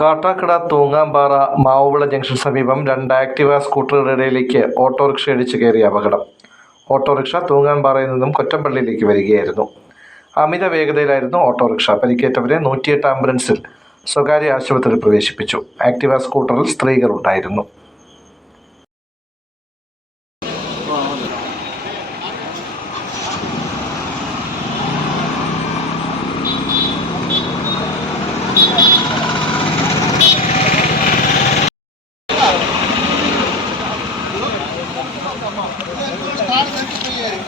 Kattakada Thoongampara Mavuvila junction സമീപം രണ്ട് Activa ഇടയിലേക്ക് ഓട്ടോറിക്ഷ ഇടിച്ചു കയറിയ അപകടം. ഓട്ടോറിക്ഷ തൂങ്ങാൻപാറയിൽ നിന്നും കൊറ്റമ്പള്ളിയിലേക്ക് വരികയായിരുന്നു. അമിത വേഗതയിലായിരുന്നു ഓട്ടോറിക്ഷ. പരിക്കേറ്റവരെ നൂറ്റിയെട്ട് ആംബുലൻസിൽ സ്വകാര്യ ആശുപത്രിയിൽ പ്രവേശിപ്പിച്ചു. ആക്ടിവ സ്കൂട്ടറിൽ സ്ത്രീകളുണ്ടായിരുന്നു. స్టార్ సర్కిల్ పోయారు